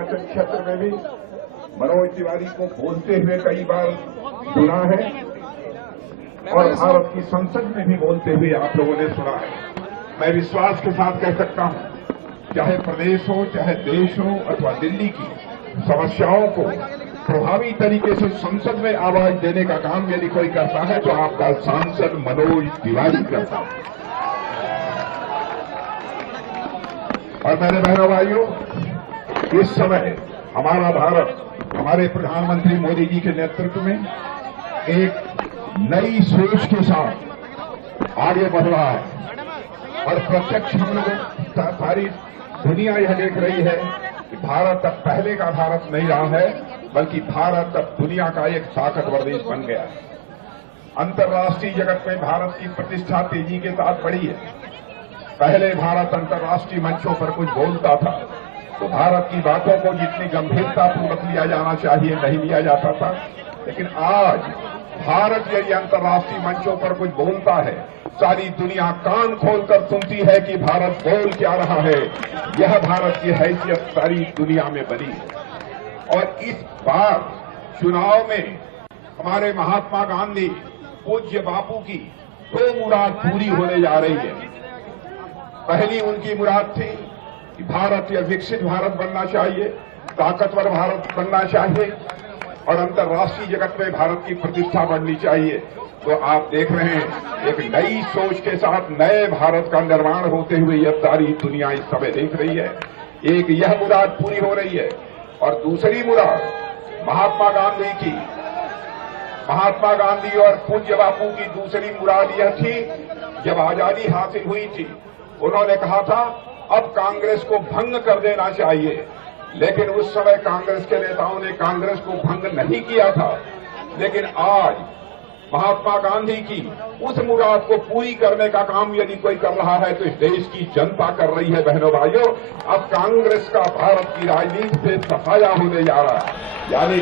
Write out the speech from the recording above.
निर्वाचन क्षेत्र में भी मनोज तिवारी को बोलते हुए कई बार सुना है और भारत की संसद में भी बोलते हुए आप लोगों ने सुना है। मैं विश्वास के साथ कह सकता हूं, चाहे प्रदेश हो, चाहे देश हो अथवा दिल्ली की समस्याओं को प्रभावी तरीके से संसद में आवाज देने का काम यदि कोई करता है तो आपका सांसद मनोज तिवारी करता है। और मेरे बहनों भाइयों, इस समय हमारा भारत हमारे प्रधानमंत्री मोदी जी के नेतृत्व में एक नई सोच के साथ आगे बढ़ रहा है और प्रत्यक्ष हम लोग सारी दुनिया यह देख रही है कि भारत अब पहले का भारत नहीं रहा है, बल्कि भारत अब दुनिया का एक ताकतवर देश बन गया है। अंतर्राष्ट्रीय जगत में भारत की प्रतिष्ठा तेजी के साथ बढ़ी है। पहले भारत अंतर्राष्ट्रीय मंचों पर कुछ बोलता था तो भारत की बातों को जितनी गंभीरतापूर्वक लिया जाना चाहिए नहीं लिया जाता था, लेकिन आज भारत यदि अंतर्राष्ट्रीय मंचों पर कुछ बोलता है, सारी दुनिया कान खोलकर सुनती है कि भारत बोल क्या रहा है। यह भारत की हैसियत सारी दुनिया में बनी है। और इस बार चुनाव में हमारे महात्मा गांधी पूज्य बापू की दो मुराद पूरी होने जा रही है। पहली उनकी मुराद थी कि भारत यह विकसित भारत बनना चाहिए, ताकतवर भारत बनना चाहिए और अंतर्राष्ट्रीय जगत में भारत की प्रतिष्ठा बढ़नी चाहिए। तो आप देख रहे हैं एक नई सोच के साथ नए भारत का निर्माण होते हुए यह सारी दुनिया इस समय देख रही है। एक यह मुराद पूरी हो रही है और दूसरी मुराद महात्मा गांधी और पूज्य बापू की दूसरी मुराद यह थी, जब आजादी हासिल हुई थी उन्होंने कहा था अब कांग्रेस को भंग कर देना चाहिए, लेकिन उस समय कांग्रेस के नेताओं ने कांग्रेस को भंग नहीं किया था। लेकिन आज महात्मा गांधी की उस मुराद को पूरी करने का काम यदि कोई कर रहा है तो इस देश की जनता कर रही है। बहनों भाइयों, अब कांग्रेस का भारत की राजनीति से सफाया होने जा रहा है। यानी